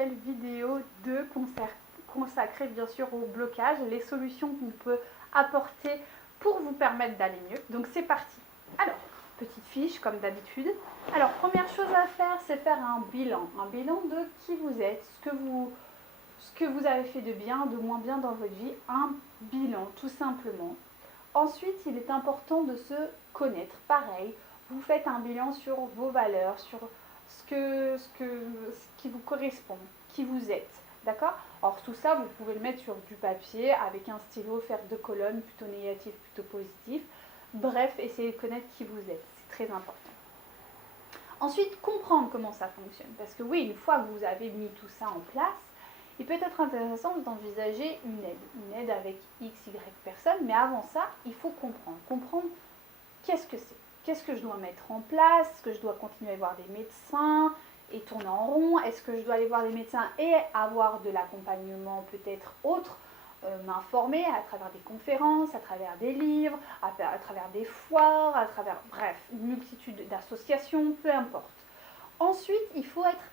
nouvelle vidéo consacrée bien sûr au blocage, les solutions qu'on peut apporter pour vous permettre d'aller mieux. Donc c'est parti. Alors, petite fiche comme d'habitude. Alors, première chose à faire, c'est faire un bilan de qui vous êtes, ce que vous avez fait de bien, de moins bien dans votre vie, un bilan tout simplement. Ensuite, il est important de se connaître. Pareil, vous faites un bilan sur vos valeurs, sur ce qui vous correspond, qui vous êtes. D'accord? Alors tout ça, vous pouvez le mettre sur du papier avec un stylo, faire 2 colonnes, plutôt négatif, plutôt positif. Bref, essayez de connaître qui vous êtes. C'est très important. Ensuite, comprendre comment ça fonctionne. Parce que oui, une fois que vous avez mis tout ça en place, il peut être intéressant d'envisager une aide avec X, Y personnes, mais avant ça, il faut comprendre. Comprendre qu'est-ce que c'est, qu'est-ce que je dois mettre en place, est-ce que je dois continuer à voir des médecins et tourner en rond, est-ce que je dois aller voir des médecins et avoir de l'accompagnement peut-être autre, m'informer à travers des conférences, à travers des livres, à travers des foires, à travers, bref, une multitude d'associations, peu importe. Ensuite, il faut être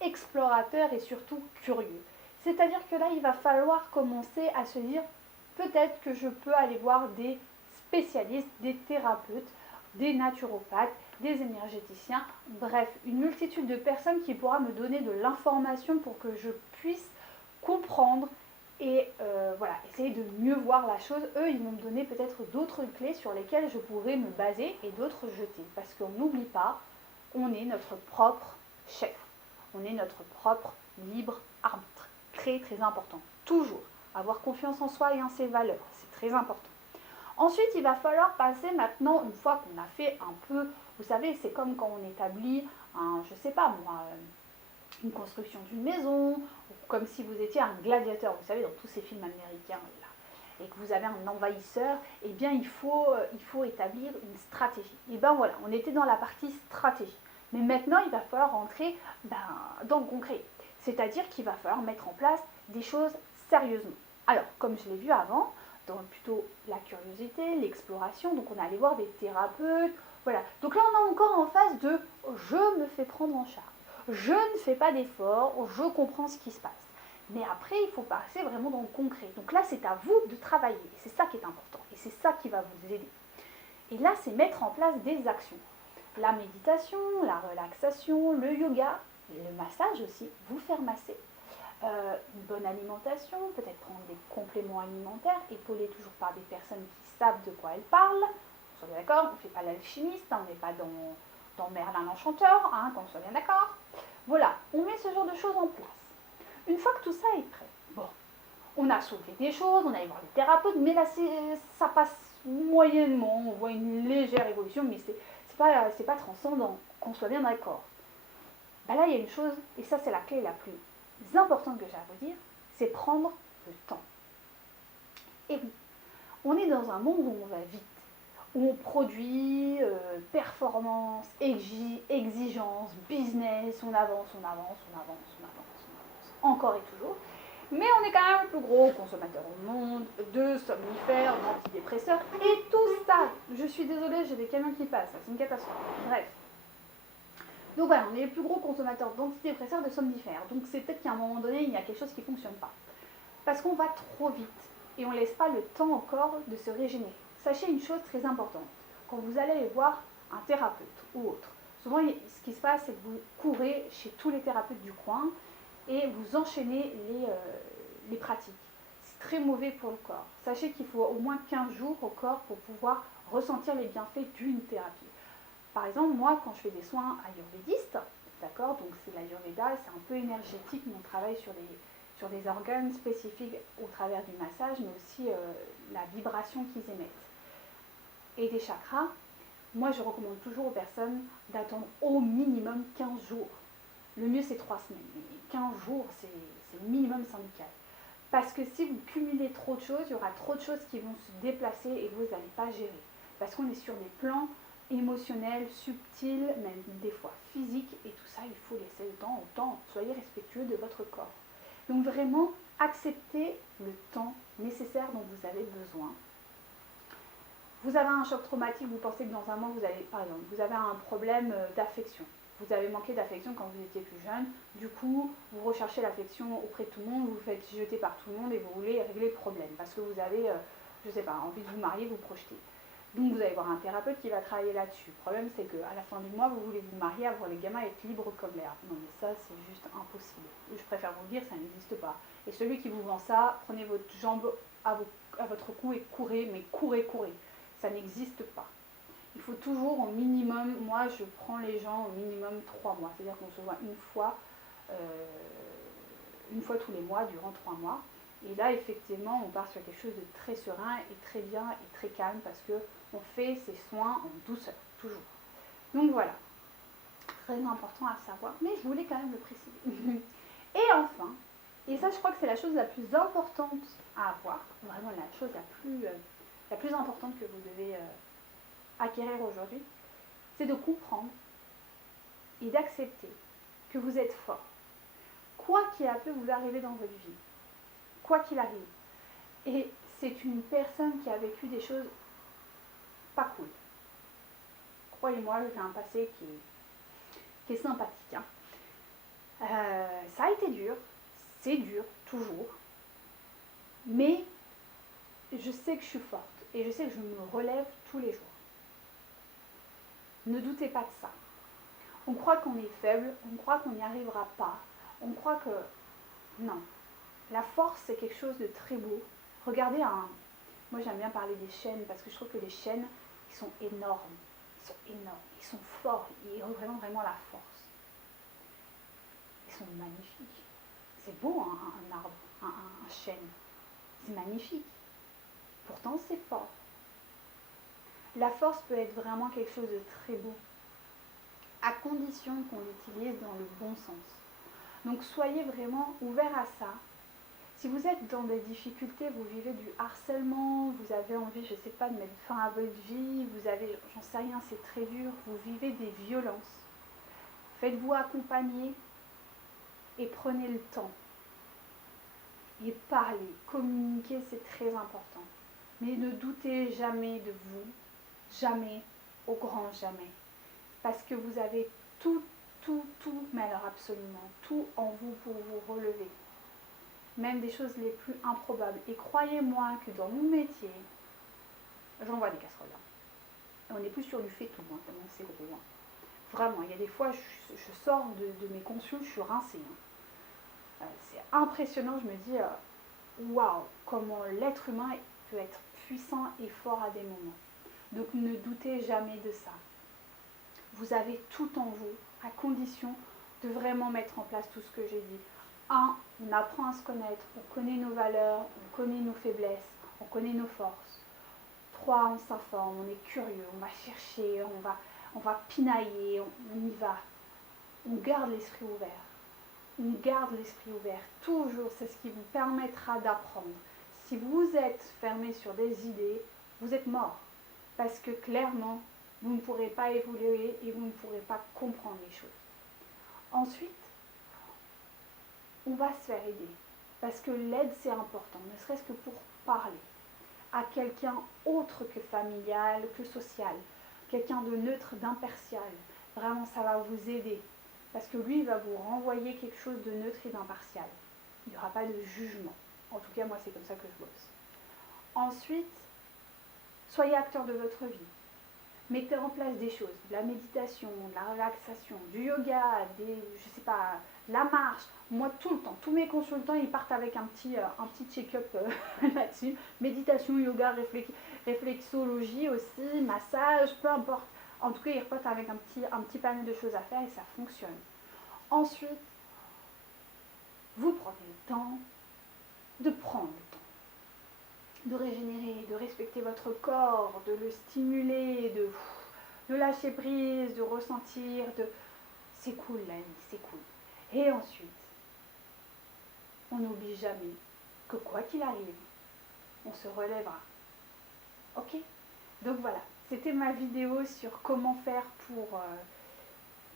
explorateur et surtout curieux. C'est-à-dire que là, il va falloir commencer à se dire, peut-être que je peux aller voir des spécialistes, des thérapeutes, des naturopathes, des énergéticiens, bref, une multitude de personnes qui pourra me donner de l'information pour que je puisse comprendre et voilà, essayer de mieux voir la chose. Eux, ils vont me donner peut-être d'autres clés sur lesquelles je pourrais me baser et d'autres jeter. Parce qu'on n'oublie pas, on est notre propre chef. On est notre propre libre arbitre. Très très important. Toujours avoir confiance en soi et en ses valeurs. C'est très important. Ensuite, il va falloir passer maintenant, une fois qu'on a fait un peu, vous savez, c'est comme quand on établit je sais pas moi, une construction d'une maison, ou comme si vous étiez un gladiateur, vous savez, dans tous ces films américains là, et que vous avez un envahisseur, eh bien il faut établir une stratégie. Et ben voilà, on était dans la partie stratégie. Mais maintenant, il va falloir rentrer dans le concret. C'est-à-dire qu'il va falloir mettre en place des choses sérieusement. Alors, comme je l'ai vu avant, dans plutôt la curiosité, l'exploration, donc on allait voir des thérapeutes, voilà. Donc là, on est encore en phase de je me fais prendre en charge. Je ne fais pas d'efforts, je comprends ce qui se passe. Mais après, il faut passer vraiment dans le concret. Donc là, c'est à vous de travailler. Et c'est ça qui est important. Et c'est ça qui va vous aider. Et là, c'est mettre en place des actions. La méditation, la relaxation, le yoga, le massage aussi, vous faire masser. Une bonne alimentation, peut-être prendre des compléments alimentaires, épaulés toujours par des personnes qui savent de quoi elles parlent. Vous soyez d'accord, on ne fait pas l'alchimiste, on n'est pas dans Merlin l'Enchanteur, qu'on soit bien d'accord. Voilà, on met ce genre de choses en place. Une fois que tout ça est prêt, bon, on a sauvé des choses, on allait voir les thérapeutes, mais là ça passe moyennement, on voit une légère évolution, mais c'est pas transcendant, qu'on soit bien d'accord. Là, il y a une chose, et ça c'est la clé la plus importante que j'ai à vous dire, c'est prendre le temps. Et oui, on est dans un monde où on va vite, où on produit performance, exigence, business, on avance, encore et toujours. Mais on est quand même le plus gros consommateur au monde de somnifères, d'antidépresseurs et tout ça. Je suis désolée, j'ai des camions qui passent, c'est une catastrophe. Bref. Donc voilà, on est les plus gros consommateurs d'antidépresseurs, de somnifères. Donc c'est peut-être qu'à un moment donné, il y a quelque chose qui ne fonctionne pas. Parce qu'on va trop vite et on ne laisse pas le temps encore de se régénérer. Sachez une chose très importante. Quand vous allez voir un thérapeute ou autre, souvent ce qui se passe, c'est que vous courez chez tous les thérapeutes du coin et vous enchaînez les pratiques. C'est très mauvais pour le corps. Sachez qu'il faut au moins 15 jours au corps pour pouvoir ressentir les bienfaits d'une thérapie. Par exemple, moi, quand je fais des soins ayurvédistes, d'accord, donc c'est l'ayurveda, c'est un peu énergétique, mais on travaille sur des organes spécifiques au travers du massage, mais aussi la vibration qu'ils émettent. Et des chakras, moi je recommande toujours aux personnes d'attendre au minimum 15 jours. Le mieux c'est 3 semaines, mais 15 jours c'est le minimum syndical. Parce que si vous cumulez trop de choses, il y aura trop de choses qui vont se déplacer et vous n'allez pas gérer. Parce qu'on est sur des plans émotionnels, subtils, même des fois physiques, et tout ça, il faut laisser le temps au temps. Soyez respectueux de votre corps. Donc vraiment, acceptez le temps nécessaire dont vous avez besoin. Vous avez un choc traumatique, vous pensez que dans un mois, vous avez, par exemple, vous avez un problème d'affection. vous avez manqué d'affection quand vous étiez plus jeune, du coup, vous recherchez l'affection auprès de tout le monde, vous vous faites jeter par tout le monde et vous voulez régler le problème parce que vous avez, je sais pas, envie de vous marier, vous projeter. Donc vous allez voir un thérapeute qui va travailler là-dessus. Le problème c'est qu'à la fin du mois, vous voulez vous marier, avoir les gamins et être libre comme l'air. Non mais ça c'est juste impossible. Je préfère vous le dire, ça n'existe pas. Et celui qui vous vend ça, prenez votre jambe à votre cou et courez, mais courez, courez. Ça n'existe pas. Il faut toujours au minimum, moi je prends les gens au minimum 3 mois. C'est-à-dire qu'on se voit une fois tous les mois durant 3 mois. Et là, effectivement, on part sur quelque chose de très serein et très bien et très calme parce qu'on fait ses soins en douceur, toujours. Donc voilà, très important à savoir, mais je voulais quand même le préciser. Et enfin, et ça je crois que c'est la chose la plus importante à avoir, vraiment la chose la plus importante que vous devez acquérir aujourd'hui, c'est de comprendre et d'accepter que vous êtes fort. Quoi qu'il a pu vous arriver dans votre vie, quoi qu'il arrive. Et c'est une personne qui a vécu des choses pas cool. Croyez-moi, j'ai un passé qui est sympathique. Hein. Ça a été dur, c'est dur, toujours. Mais je sais que je suis forte et je sais que je me relève tous les jours. Ne doutez pas de ça. On croit qu'on est faible, on croit qu'on n'y arrivera pas, on croit que... Non. La force, c'est quelque chose de très beau. Regardez Moi, j'aime bien parler des chênes parce que je trouve que les chênes, ils sont énormes. Ils sont énormes. Ils sont forts. Ils représentent vraiment la force. Ils sont magnifiques. C'est beau, hein, un arbre, un chêne. C'est magnifique. Pourtant, c'est fort. La force peut être vraiment quelque chose de très beau, à condition qu'on l'utilise dans le bon sens. Donc, soyez vraiment ouverts à ça. Si vous êtes dans des difficultés, vous vivez du harcèlement, vous avez envie, je ne sais pas, de mettre fin à votre vie, vous avez, j'en sais rien, c'est très dur, vous vivez des violences. Faites-vous accompagner et prenez le temps. Et parlez, communiquer, c'est très important. Mais ne doutez jamais de vous, jamais, au grand jamais. Parce que vous avez tout, mais alors absolument, tout en vous pour vous relever. Même des choses les plus improbables. Et croyez-moi que dans mon métier, j'envoie des casseroles. On n'est plus sur du fait tout, hein, tellement c'est gros. Hein. Vraiment, il y a des fois, je sors de mes consultes, je suis rincée. Hein. C'est impressionnant, je me dis, waouh, comment l'être humain peut être puissant et fort à des moments. Donc ne doutez jamais de ça. Vous avez tout en vous, à condition de vraiment mettre en place tout ce que j'ai dit. 1. On apprend à se connaître, on connaît nos valeurs, on connaît nos faiblesses, on connaît nos forces. 3. On s'informe, on est curieux, on va chercher, on va pinailler, on y va. On garde l'esprit ouvert. On garde l'esprit ouvert. Toujours, c'est ce qui vous permettra d'apprendre. Si vous êtes fermé sur des idées, vous êtes mort. Parce que clairement, vous ne pourrez pas évoluer et vous ne pourrez pas comprendre les choses. Ensuite, on va se faire aider. Parce que l'aide, c'est important, ne serait-ce que pour parler à quelqu'un autre que familial, que social, quelqu'un de neutre, d'impartial. Vraiment, ça va vous aider. Parce que lui, il va vous renvoyer quelque chose de neutre et d'impartial. Il n'y aura pas de jugement. En tout cas, moi, c'est comme ça que je bosse. Ensuite, soyez acteur de votre vie. Mettez en place des choses, de la méditation, de la relaxation, du yoga, je sais pas, la marche. Moi, tout le temps, tous mes consultants, ils partent avec un petit check-up là-dessus. Méditation, yoga, réflexologie aussi, massage, peu importe. En tout cas, ils repartent avec un petit panel de choses à faire et ça fonctionne. Ensuite, vous prenez le temps de prendre le temps de régénérer, de respecter votre corps, de le stimuler, de lâcher prise, de ressentir, c'est cool la vie, c'est cool. Et ensuite, on n'oublie jamais que quoi qu'il arrive, on se relèvera. Ok? Donc voilà, c'était ma vidéo sur comment faire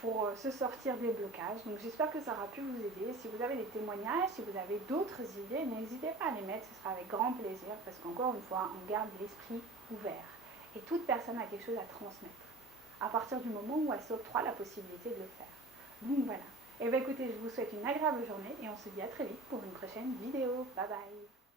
pour se sortir des blocages. Donc j'espère que ça aura pu vous aider. Si vous avez des témoignages, si vous avez d'autres idées, n'hésitez pas à les mettre, ce sera avec grand plaisir parce qu'encore une fois, on garde l'esprit ouvert. Et toute personne a quelque chose à transmettre. à partir du moment où elle s'octroie la possibilité de le faire. Donc voilà. Et bien écoutez, je vous souhaite une agréable journée et on se dit à très vite pour une prochaine vidéo. Bye bye.